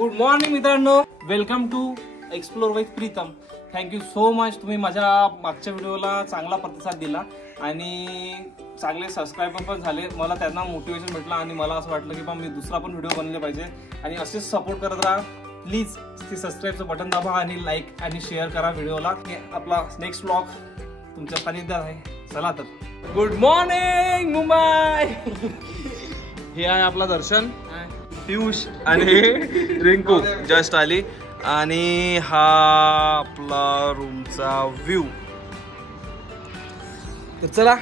Good morning मित्रांनो, welcome to explore with Pritam. Thank you so much. तुम्ही माझ्या मागच्या व्हिडिओला चांगला प्रतिसाद दिला आणि चांगले सबस्क्रायबर पण झाले. मला त्यांना मोटिवेशन भेटलं आणि मला असं वाटलं की मी दुसरा पण व्हिडिओ बनले पाहिजे आणि असेच सपोर्ट करत राहा. प्लीज ती सबस्क्राईबचं बटन दाबा आणि लाईक आणि शेअर करा व्हिडिओला. आपला नेक्स्ट व्लॉग तुमच्या सानिध्यात आहे. चला तर, गुड मॉर्निंग मुंबई. हे आहे आपला दर्शन, पियुष आणि रिंकू जस्ट आली आणि हा आपला रूमचा व्ह्यू. तर चला,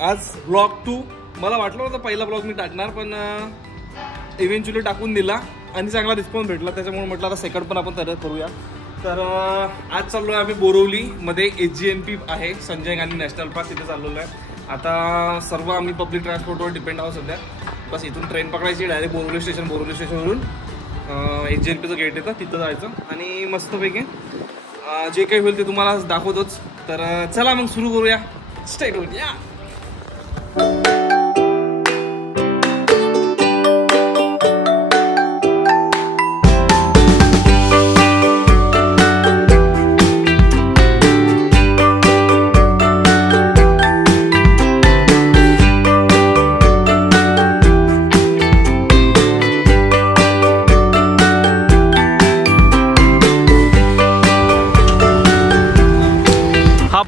आज ब्लॉग 2. मला वाटलं होतं पहिला ब्लॉग मी टाकणार, पण इव्हेंच्युअली टाकून दिला आणि चांगला रिस्पॉन्स भेटला. त्याच्यामुळे म्हटलं आता सेकंड पण आपण तयार करूया. तर आज चाललो आहे आम्ही बोरिवलीमध्ये. SGNP आहे, संजय गांधी नॅशनल पार्क, तिथे चाललेलो आहे. आता सर्व आम्ही पब्लिक ट्रान्सपोर्टवर डिपेंड आहोत सध्या. बस इथून ट्रेन पकडायची डायरेक्ट बोरिवली स्टेशनवरून SGNPचं गेट येतं, तिथं जायचं आणि मस्तपैकी जे काही होईल ते तुम्हाला दाखवतोच. तर चला मग सुरू करूया. Stay tuned. या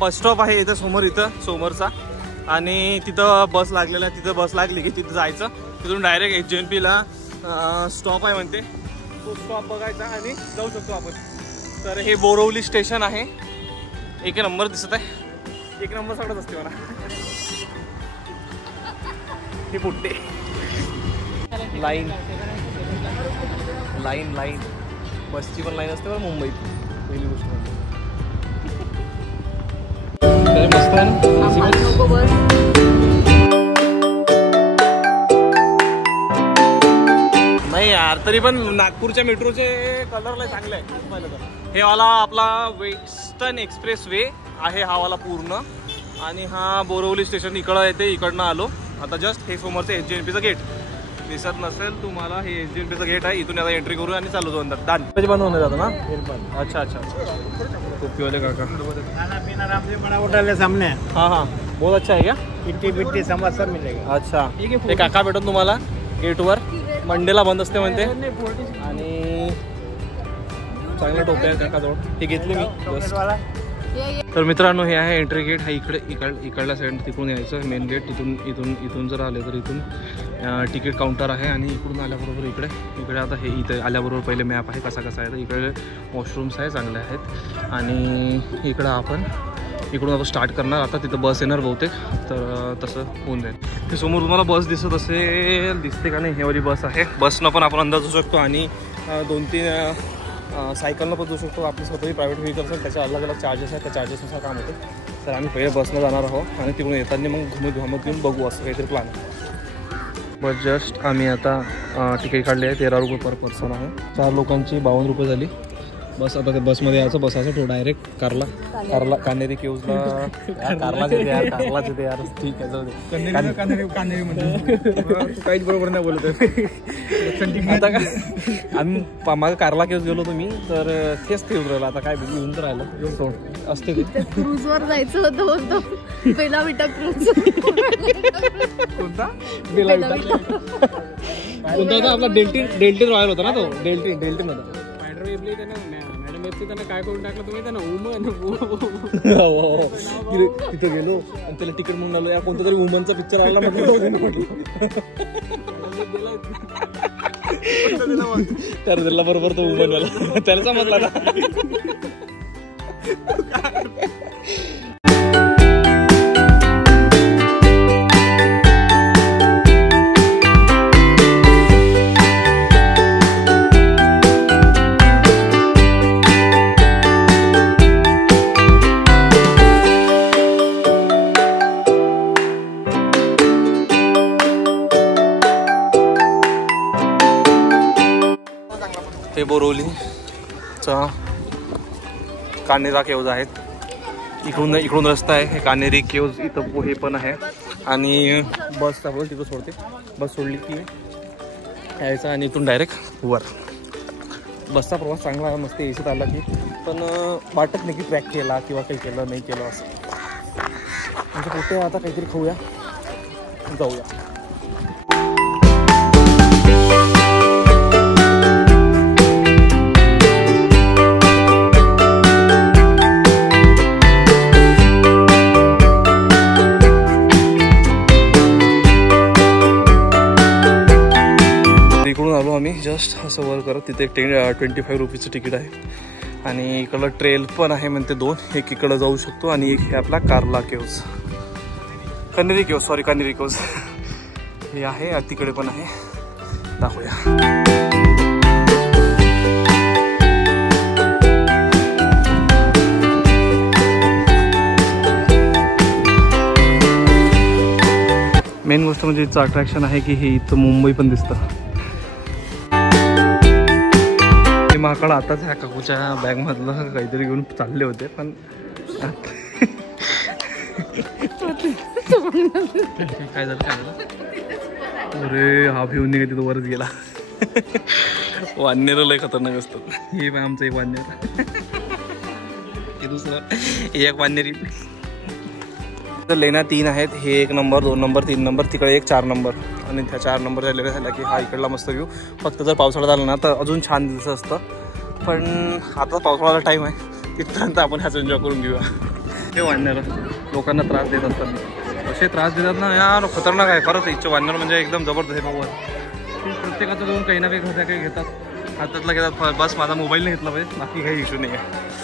बस स्टॉप आहे इथं समोर, इथं समोरचा. आणि तिथं बस लागलेला आहे. तिथं बस लागली की तिथं जायचं. तिथून डायरेक्ट SGNPला स्टॉप आहे म्हणते, तो स्टॉप बघायचा आणि जाऊ शकतो आपण. तर हे बोरिवली स्टेशन आहे. एक नंबर दिसत आहे. एक नंबर सगळंच असते मला. हे पुट्टे लाईन लाईन लाईन बसची पण लाईन असते बरं मुंबईत. पहिली गोष्ट मस्त आहे ना. नाही यार, तरी पण नागपूरच्या मेट्रोचे कलरला चांगले आहे. हे वाला आपला वेस्टर्न एक्सप्रेस वे आहे हा वाला पूर्ण. आणि हा बोरिवली स्टेशन इकडं येते, इकडनं आलो. आता जस्ट हे समोरचं SGNPचं गेट दिसत नसेल तुम्हाला. हे SGNPचं गेट आहे. इथून आता एंट्री करू आणि चालू जाऊ अंदर. दान बंद होऊन जातं ना. अच्छा अच्छा, टोपीवाले काका. खाना पीना रामदेव बड़ा होटल है सामने. हाँ हाँ, बहुत अच्छा है क्या? इट्टी बिट्टी समोसा सब मिलेगा. अच्छा, हे काका भेटून तुम्हाला गेटवर. मंडेला बंद असते म्हणते. आणि चांगल्या टोप्या आहेत काकाजवळ. हे घेतली मी. तर मित्रांनो, हे आहे एंट्री गेट. हा इकडल्या साईड तिकडून यायचं मेन गेट. इथून जर आले तर इथून तिकीट काउंटर आहे. आणि इकडून आल्याबरोबर इकडे आता हे इथे आल्याबरोबर पहिले मॅप आहे कसा आहे. तर इकडे वॉशरूम्स आहे, चांगले आहेत. आणि इकडं आपण स्टार्ट करणार. आता तिथं बस येणार बहुतेक, तर तसं होऊन जाईल. हे समोर तुम्हाला बस दिसत असेल, दिसते का नाही? हे वाली बस आहे. बसनं पण आपण अंदाज जाऊ शकतो आणि 2-3 सायकलनं पण जाऊ शकतो. आपली स्वतःही प्रायव्हेट व्हेकल्स आहेत, त्याच्या अलग अलग चार्जेस आहेत. त्या चार्जेसनुसार काम होते. तर आम्ही पहिले बसनं जाणार आहोत आणि तिकडून येताना मग घुमत घेऊन बघू, असं काहीतरी प्लॅन. बस जस्ट आम्ही आता तिकीट काढले आहे. 13 रुपये पर पर्सन आहे. 4 लोकांची 52 रुपये झाली. बस आता ते बसमध्ये यायचं, बसायचं तो डायरेक्ट कारला कानेरी केव्जला. कारलाच येते यार. ठीक आहे, जाऊ दे. कानेरी म्हणजे काहीच बरोबर नाही बोलत आहे. आता काय आम्ही मागं कारला केव्ज गेलो तुम्ही, तर तेच केव्ज राहिलं. आता काय येऊन तर राहिलं असते ते. क्रूजवर जायचं होतं, बोलतो बेला विटा क्रूज. कोणता बेला विटा? कोणता होता आपला? डेल्टिन रॉयल होता ना तो. डेल्टिन होता. मॅडम त्यांना काय करून टाकलं तुम्ही त्यांना? तिथे गेलो आणि त्याला तिकीट म्हणून आलो. या कोणत्या तरी वुमनचा पिक्चर आला म्हटलं. तर त्याला बरोबर तो वुमन आला, त्याला समजला ना. हे बोरिवलीचा कानेरा केव्ज आहेत. इकडून रस्ता आहे. हे कानेरी केव्ज इथं हे पण आहे. आणि बस आपण तिथं सोडते. बस सोडली की यायचं आणि इथून डायरेक्ट वर. बसचा प्रवास चांगला आहे, मस्त एसीत आला की, पण वाटत नाही की ट्रॅक केला किंवा काही केलं नाही केलं असं. म्हणजे कुठे आता काहीतरी खाऊया, जाऊया. इकडून आलो आम्ही जस्ट असं वर करत. तिथे एक 25 रुपीचं तिकीट आहे आणि इकडं ट्रेल पण आहे म्हणते 2. एक इकडं जाऊ शकतो आणि एक आपला कार्ला केव्ज, कनेरी केव्ज हे आहे. तिकडे पण आहे, दाखवूया. मेन गोष्ट म्हणजे इथचं अट्रॅक्शन आहे की हे इथं मुंबई पण दिसतं. महाकाळ आताच ह्या काकूच्या बॅगमधलं काहीतरी घेऊन चालले होते, पण काय झालं अरे हा भिवून निघा तिथं वरच गेला. वाननेर लय खतरनाक असतात. हे पण आमचं एक वाननेर, हे दुसरं एक वाननेरी. तर लेण्या 3 आहेत. हे 1 नंबर, 2 नंबर, 3 नंबर, तिकडे एक 4 नंबर आणि त्या 4 नंबरच्या लेण्या झाल्या की हा इकडला मस्त व्ह्यू. फक्त जर पावसाळ्यात आला ना तर अजून छान दिसत असतं, पण आता पावसाळ्याचा टाईम आहे, तिथपर्यंत आपण ह्याच एन्जॉय करून घेऊया. हे वाननेर लोकांना त्रास देत असतात, असे त्रास देतात ना यार, खतरनाक आहे खरंच. इथचे वाननेर म्हणजे एकदम जबरदस्त आहे. प्रत्येकाचं जाऊन काही ना काही घेतात, हातातला घेतात. बस माझा मोबाईल नाही घेतला पाहिजे, बाकी काही इश्यू नाही आहे.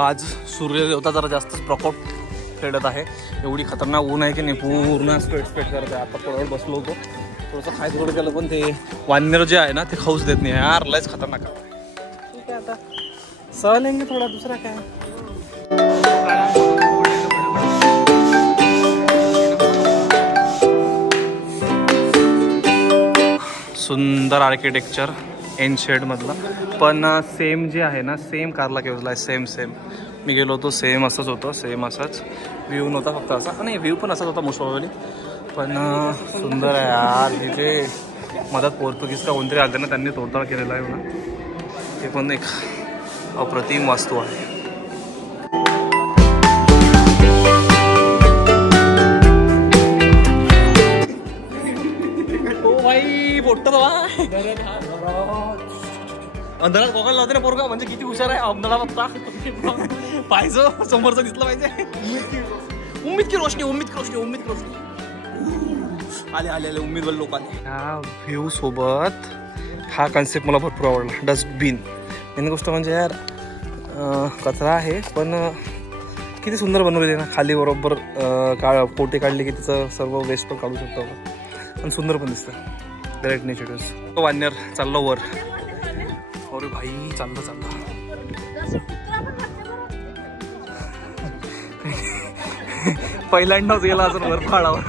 आज सूर्यदेवता जरा जास्तच प्रकोप खेळत आहे. एवढी खतरनाक ऊन आहे की नाही, पूर्ण स्पेट करत आहे. आता थोडा वेळ बसलो होतो, थोडंसं खाय थोडं केलं, पण ते वाननेर जे आहे ना ते खाऊच देत नाही यार, लयच खतरनाक आहे. ठीक आहे, आता सहलेंगे थोडा, दुसरा काय. सुंदर आर्किटेक्चर एन शेड मधलं, पण सेम जे आहे ना, सेम कार्ला केव्जला आहे. सेम मी गेलो होतो, सेम असंच होतं, सेम असाच व्ह्यू नव्हता, फक्त असा आणि व्ह्यू पण असाच होता मोस्टली, पण सुंदर आहे यार. तिथे मधात पोर्तुगीज का कोणतरी आले ना, त्यांनी तोडताळ केलेला आहे म्हणा. ते पण एक अप्रतिम वास्तू आहे. भाई बोटतो अंधारात कोकण लावते ना पोरगा, म्हणजे किती हुशार आहे. अंधारा बघता पाहिजे, समोरचं दिसलं पाहिजे. उम्मीद की रोशनी आले उम्मीदवार लोक आले. ह्या व्ह्यू सोबत हा कन्सेप्ट मला भरपूर आवडला. डस्टबिन मेन गोष्ट म्हणजे यार, कचरा आहे पण किती सुंदर बनवले ना. खाली बरोबर पोटे काढले की तिचं सर्व वेस्ट पण काढू शकतो आपण, पण सुंदर पण दिसतं. Great initiative. वाननेर चाललो वर. अरे भाई चाललं पहिल्यांदाच गेला अजून वर पहाडावर.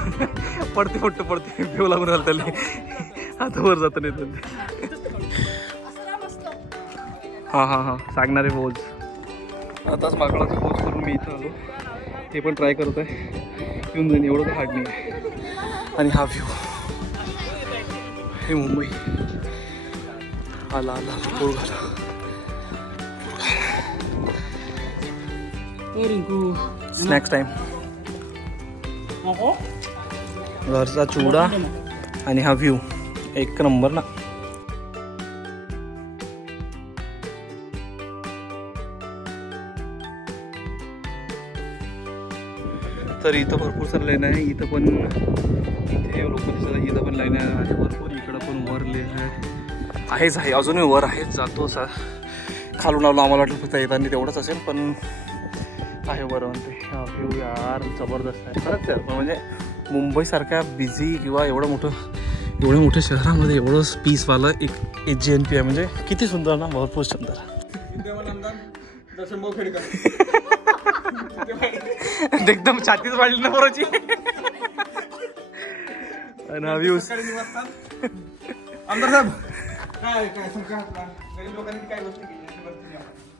पडते भेव लागून राहिलं त्याला. आता वर जात नाही. हा सांगणारे पोज. आताच माकडाची पोज करून मी इथं आलो. हे पण ट्राय करत आहे, येऊन जाईन, एवढं तर हार्ड नाही. आणि हा व्ह्यू, हे मुंबई आला स्नॅक्स टाइम. घरचा चिवडा आणि हा व्ह्यू एक नंबर ना. तर इथं भरपूर सारं लाईन आहे. इथं पण इथे लोक दिसतात, इथं पण लाईन आहे भरपूर. इकडं पण वर आहेच आहे, अजूनही वर आहेच. जातो असा खालून आलो, आम्हाला वाटलं फक्त येताना तेवढंच असेल, पण आहे बरं म्हणते. हा व्ह्यू यार जबरदस्त आहे खरंच यार. पण म्हणजे मुंबईसारख्या बिझी किंवा एवढ्या मोठ्या शहरामध्ये एवढं पीसवालं एक HGNP आहे, म्हणजे किती सुंदर ना, भरपूर सुंदर. एकदम छातीच वाढली ना पोराची.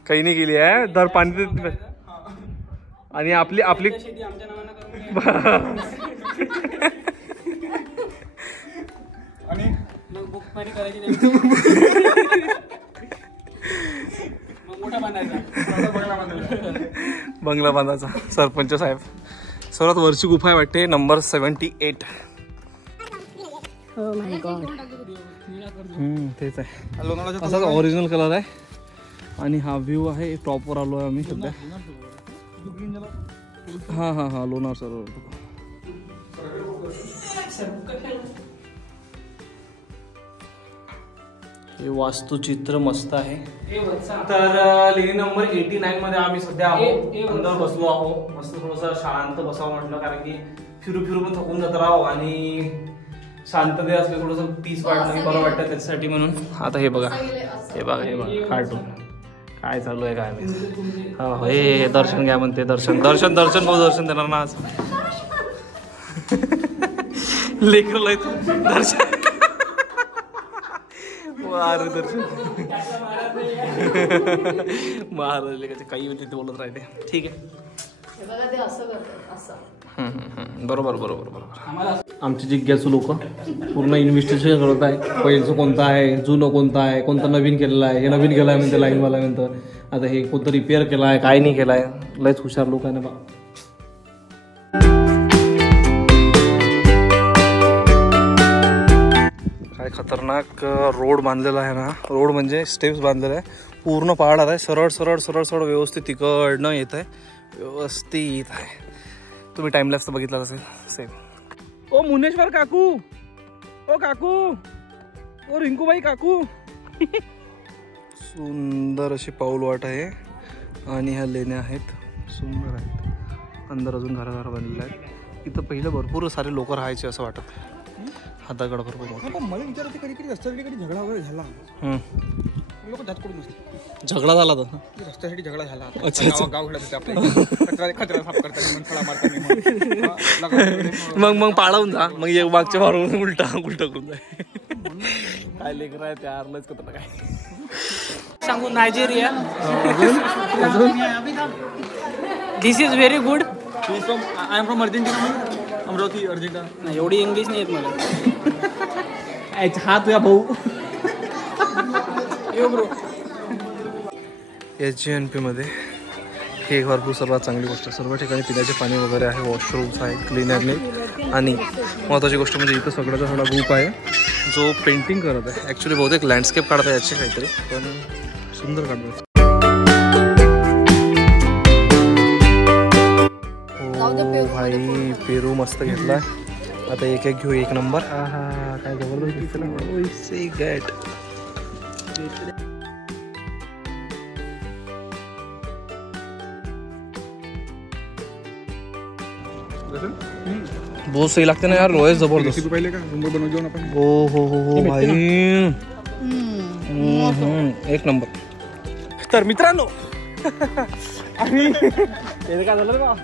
काही नाही केली आहे, दर पाणी आणि आपली आणि मग बुक पाणी करायची नाही. मग मोठा बांधायचा. बंगला बांधायचा. सरपंच साहेब. सर्वात वरची गुफा आहे वाटते, नंबर 78. Oh my God. तेच आहे. असाच ओरिजिनल कलर आहे. आणि हा व्ह्यू आहे. टॉपवर आलो आहे आम्ही सध्या. हा लोणार सरोवर. हे वास्तुचित्र मस्त आहे. तर लेणी नंबर 89 मध्ये आम्ही सध्या आहोत. अंदर बसलो आहोत. मस्त थोडंसं शांत बसावं म्हटलं, कारण की फिरू पण थकून जात राहावं आणि शांतते असले थोडंसं पीस वाटलं की बरं वाटतं त्याच्यासाठी म्हणून. आता हे बघा कार्टून काय चालू आहे काय माहिती. हो हे दर्शन घ्या म्हणते. दर्शन भाऊ दर्शन देणार ना आज. लेकरं लय दर्शन दर्शन महाराज काही ते बोलत राहते. ठीक आहे. बरोबर. आमची जिज्ञासू लोक पूर्ण इन्व्हेस्टिगेशन करत आहे. पहिलं कोणतं आहे, जुनं कोणतं आहे, कोणतं नवीन केलेलं आहे. हे नवीन केलं आहे म्हणते लाईनवाला म्हणतं. आता हे कोणतं रिपेअर केलं आहे, काय नाही केलं आहे. लयच हुशार लोक आहे ना बा. काय खतरनाक रोड बांधलेला आहे ना. रोड म्हणजे स्टेप्स बांधलेला आहे. पूर्ण पहाडात आहे. सरळ व्यवस्थित तिकडनं येत आहे. व्यवस्थित आहे. तुम्ही टाइमलॅप्स बघितला असेल सेम. ओ मुनेश्वर काकू, ओ काकू, ओ रिंकूबाई काकू. सुंदर अशी पाऊल वाट आहे. आणि ह्या लेण्या आहेत. सुंदर आहेत. अंदर अजून घरा बनलेले आहेत. इथं पहिलं भरपूर सारे लोक राहायचे असं वाटत आहे. हाताकडं भरपूर मोठं. मला विचारायचं कधी रस्त्यासाठी झगडा वगैरे झाला. लोक जात करून नसते. झगडा झाला तर रस्त्यासाठी झगडा झाला. अच्छा गाव घडत होते आपल्या. कचरा साफ करतात. मग पाळवून जा. मग एक मागच्या मारून उलटा करून जाय. काय लेकर आहे त्या आरलंच का काय सांगू. Nigeria. This is very good. I am from Argentina. Amravati Argentina. एवढी इंग्लिश नाही येत मला. हा तुझा भाऊ. SGNP मध्ये हे भरपूर सर्वात चांगली गोष्ट. सर्व ठिकाणी पिण्याचे पाणी वगैरे आहे. वॉशरूम्स आहे क्लीनरने. आणि महत्त्वाची गोष्ट म्हणजे इथं सगळ्याचा थोडा ग्रुप आहे जो पेंटिंग करत आहे. ॲक्च्युली बहुतेक लँडस्केप काढता याचे काहीतरी, पण सुंदर काढतात. हो भाई पेरू मस्त घेतला. आता एक घेऊ. एक नंबर. हा काय जबरदस्त. गॅट बहुत सही लागते ना यार. लोहे जबरदस्त. हो भाई. एक नंबर. तर मित्रांनो आम्ही काय झालं का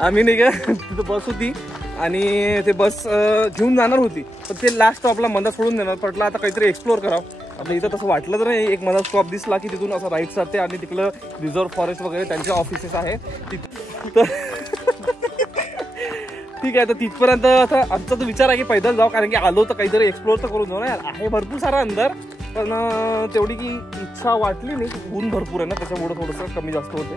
आम्ही नाही का तिथं बस होती आणि ते बस घेऊन जाणार होती, पण ते लास्ट स्टॉपला मंदा सोडून देणार. म्हटलं आता काहीतरी एक्सप्लोर करावं. आपल्या इथं तसं वाटलं तर एक मधा स्टॉप दिसला की तिथून असं राईट जाते आणि तिकडं रिझर्व फॉरेस्ट वगैरे त्यांचे ऑफिसेस आहे तर ठीक आहे. तर तिथपर्यंत आता आमचा तो विचार आहे की पैदल जाऊ, कारण की आलो तर काहीतरी एक्सप्लोर तर करून जाऊ ना. आहे भरपूर सारा अंदर, पण तेवढी की इच्छा वाटली नाही. ऊन भरपूर आहे ना, त्याच्यामुळे थोडंसं कमी जास्त होते.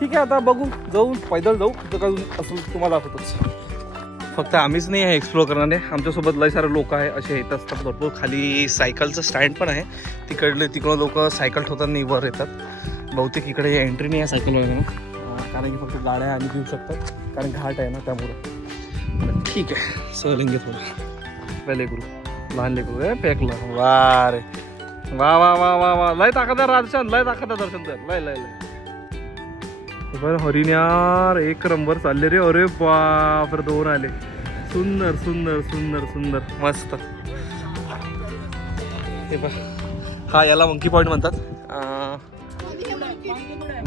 ठीक आहे आता बघू, जाऊ पैदल जाऊ. तिथं काय असं तुम्हाला दाखवतोच. फक्त आम्हीच नाही आहे एक्सप्लोर करणारे, आमच्यासोबत लय सारे लोक आहे असे येत असतात भरपूर. खाली सायकलचं स्टँड पण आहे. तिकडं लोक सायकल ठेवताना वर येतात. बहुतेक इकडे एंट्री नाही आहे सायकल वगैरे, कारण की फक्त गाड्या आणि घेऊ शकतात, कारण घाट आहे ना त्यामुळं. ठीक आहे सहलेंगे थोडं. पहिले गुरु लहान लेकरू आहे फेकलं. वा रे वा वा वा वा वा. लय ताकददार दर्शन, लय ताकददार दर्शन तर लय लय लय. बरं हरिण यार एक नंबर चालले रे. अरे बापरे दोन आले. सुंदर सुंदर सुंदर सुंदर मस्त. हे बघ हा याला मंकी पॉईंट म्हणतात.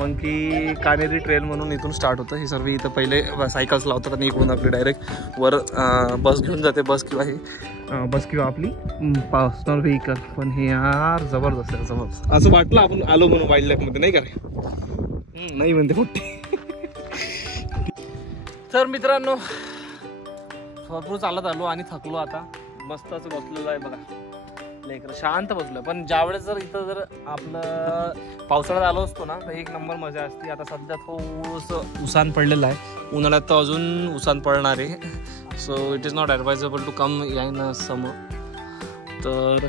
मंकी कानेरी ट्रेल म्हणून इथून स्टार्ट होतं. हे सर्व इथं पहिले सायकल्स लावतात आणि इकडून आपली डायरेक्ट वर बस घेऊन जाते. बस किंवा आपली पर्सनल व्हेकल. पण हे यार जबरदस्त आहे, जबरदस्त. असं वाटलं आपण आलो म्हणून वाईल्ड लाईफमध्ये, नाही का रे? नाही म्हणते कुठे तर मित्रांनो भरपूर चालत आलो आणि थकलो आता. मस्तच बसलेलो आहे बघा, लेकर शांत बसलोय. पण ज्यावेळेस जर इथं जर आपलं पावसाळ्यात आलो असतो ना तर एक नंबर मजा असते. आता सध्या थोडंसं उसाण पडलेलं आहे, उन्हाळ्यात तर अजून उसाण पडणार आहे. So it is not advisable to come in summer. तर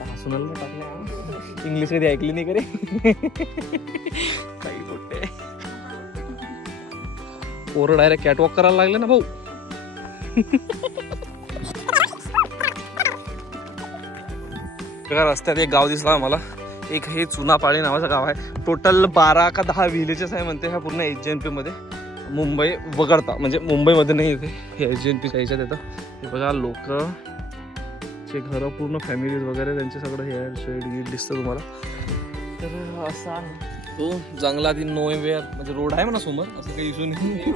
हसून टाकले, इंग्लिश कधी ऐकली नाही करे काही मोठे पोरं डायरेक्ट कॅटवॉक करायला लागले ना भाऊ. रस्त्यात एक गाव दिसला आम्हाला, एक हे चुनापाळी नावाचं गाव आहे. टोटल 12 का 10 विलेजेस आहे म्हणते ह्या पूर्ण HJNP मध्ये. मुंबई वगळता, म्हणजे मुंबईमध्ये नाही येते हे HJNPच्या ह्याच्यात येतं. हे बघा लोक चे घरं पूर्ण फॅमिलीज वगैरे त्यांचे सगळं हे शेड गीड दिसतं तुम्हाला. तर असं आहे तो जंगलात नोवेअर म्हणजे रोड आहे म्हणा समोर, असं काही इश्यू नाही.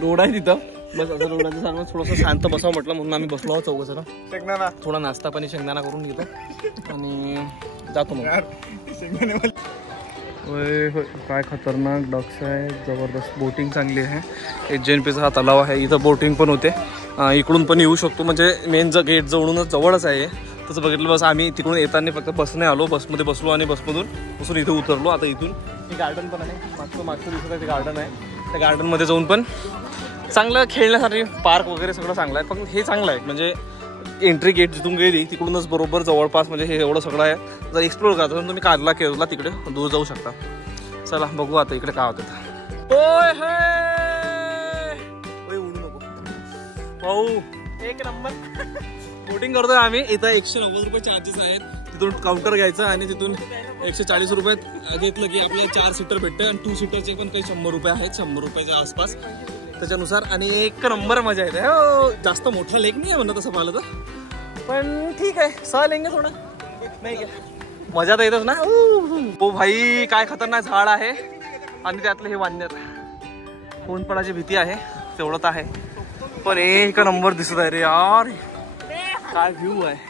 रोड आहे तिथं, बस असं रोडाचं सांगून थोडंसं शांत बसावं म्हटलं म्हणून आम्ही बसलो आहोत चौघजण. शेंगदाणा थोडा नाश्ता पाणी शेंगदाणा करून घेतो आणि जातो मग. होय होय, काय खतरनाक डॉक्स आहे, जबरदस्त. बोटिंग चांगली आहे. HJNPचा हा तलाव आहे, इथं बोटिंग पण होते. इकडून पण येऊ शकतो, म्हणजे मेन गेट जवळच आहे. तसं बघितलं बस आम्ही तिकडून येताना फक्त बसने आलो, बसमध्ये बसलो आणि बसून इथे उतरलो. आता इथून हे गार्डन पण आहे, मागचं दिसत आहे ते गार्डन आहे. त्या गार्डनमध्ये जाऊन पण चांगलं खेळण्यासाठी पार्क वगैरे सगळं चांगलं आहे. पण हे चांगलं आहे म्हणजे एंट्री गेट जिथून गेली तिकडूनच बरोबर जवळपास म्हणजे हे एवढं सगळं आहे. जर एक्सप्लोर करता तर तुम्ही कारला केरला तिकडे दूर जाऊ शकता. चला बघू आता इकडे काय होतं. ओय हे उडू नको भाऊ, एक नंबर बोटिंग करतोय आम्ही. इथं 190 रुपये चार्जेस आहेत. तिथून काउंटर घ्यायचं आणि तिथून 140 रुपयात घेतलं की आपल्याला 4 सीटर भेटतं आणि 2 सीटरचे पण काही 100 रुपये आहेत, 100 रुपयाच्या आसपास त्याच्यानुसार. आणि एक नंबर मजा येते. हो जास्त मोठा लेक नाही आहे म्हणत तसं पाहिलं तर, पण ठीक आहे सहल लेंगे थोडं नाही का, मजा तर येतच ना. ओ भाई काय खतरनाक झाड आहे आणि त्यातलं हे वांद्यात कोण पडायची भीती आहे तेवढं तर आहे. पण एक नंबर दिसत आहे रे यार, काय व्ह्यू आहे.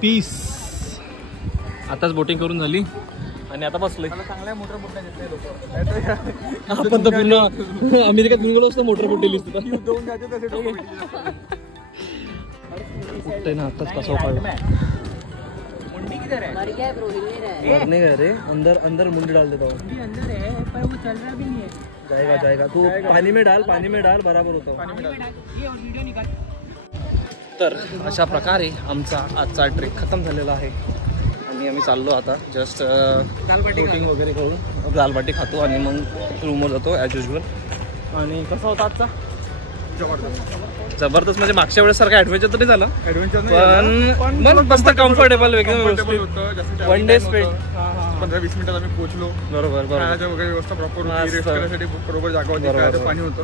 पीस. आताच बोटिंग करून झाली आणि आता बसलोय. चांगल्या मोटर बोट घेतले लोक. आपण तर पूर्ण अमेरिकेत घेऊन गेलो असतो मोटर बोट दिली असती. कुठे ना आताच कसं काढलं मुंडी किधर है? मर गया ब्रो, हिल नहीं रहा है. मरने गए रे, अंदर मुंडी डाल देता हूँ. अंदर है पर वो चल रहा भी नहीं है. जाएगा तू पानी में डाल बराबर होता. ये और वीडियो निकाल. तर अशा प्रकारे आमचा आजचा ट्रेक खतम झालेला आहे आणि आम्ही चाललो आता जस्ट बोटिंग वगैरे करून दालबाटी खातो आणि मग रूमवर जातो ॲज युजल. आणि कसा होता आजचा? जबरदस्त म्हणजे मागच्या वेळेस सारखं ॲडव्हेंचर तरी झालं, पण मस्त कम्फर्टेबल एकदम व्यवस्थित. 1 डे स्पेंड 15-20 मिनिटात आम्ही पोहोचलो. बरोबर खाण्याच्या वगैरे व्यवस्था प्रॉपर होती, रेस्ट करण्यासाठी बरोबर जागा होती, पाणी होतं.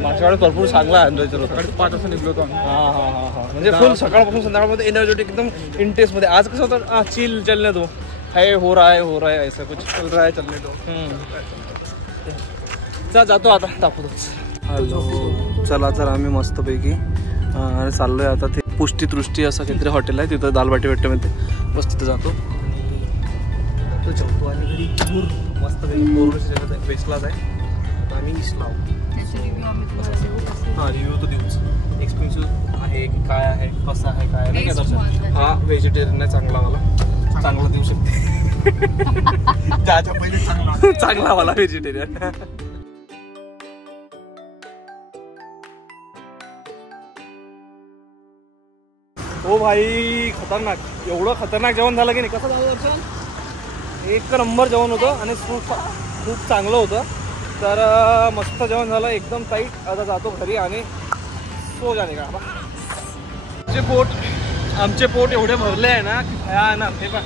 मागच्या वेळेस भरपूर चांगला ॲडव्हेंचर होता. 5 वाजता निघलो होतो. हा म्हणजे फुल सकाळपासून संध्याकाळमध्ये एनर्जेटिक एकदम इंटेन्स मध्ये. आज कसं होतं चिल चलने दो, है हो रहा है ऐसा कुछ चल रहा है चलने दो. जातो आता दाखवतोच. हॅलो चला तर आम्ही मस्तपैकी चाललोय आता. ते पुष्टी असं काहीतरी हॉटेल आहे, तिथं दालबाटी भेटते म्हणते. बस तिथं जातो जेवतो आणि घरी दूर मस्तपैकी बोरवलीच्या वेस्टलाच आहे. आता आम्ही इस्लाव हां रिव्ह्यू तर देऊच. एक्सपेन्सिव्ह आहे की काय आहे, कसं आहे काय नाही का दर्शन. हा व्हेजिटेरियन आहे, चांगला देऊ शकते. पहिले चांगला वाला व्हेजिटेरियन. ओ भाई खतरनाक, एवढं खतरनाक जेवण झालं की नाही. कसं झालं दर्शन? एक नंबर जेवण होतं आणि खूप चांगलं होतं. तर मस्त जेवण झालं, एकदम टाईट. आता जातो घरी आणि सो जाणे का आमचे पोट एवढे भरले आहे ना की भयानक. हे बघ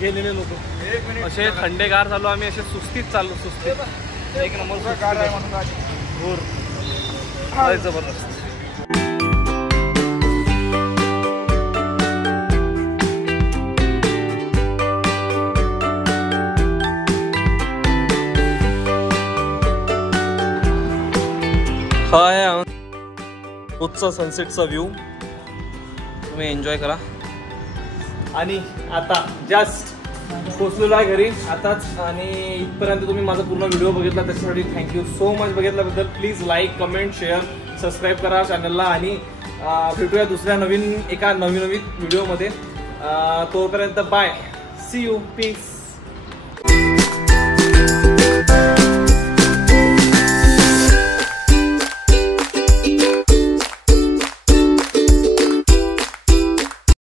गेलेले लोक असे थंडेगार चालू, आम्ही असे सुस्तीत चाललो. सुस्तीत एक नंबर कार आहे म्हणून जबरदस्त. हा आहे रोजचा सनसेटचा व्ह्यू, तुम्ही एन्जॉय करा. आणि आता जस्ट पोचलेलो आहे घरी आताच. आणि इथपर्यंत तुम्ही माझा पूर्ण व्हिडिओ बघितला त्याच्यासाठी थँक्यू सो मच. बघितल्याबद्दल please like, comment, share, subscribe करा चॅनलला. आणि भेटूया दुसऱ्या नवीन व्हिडिओमध्ये. तोपर्यंत बाय, सी यू, पीस.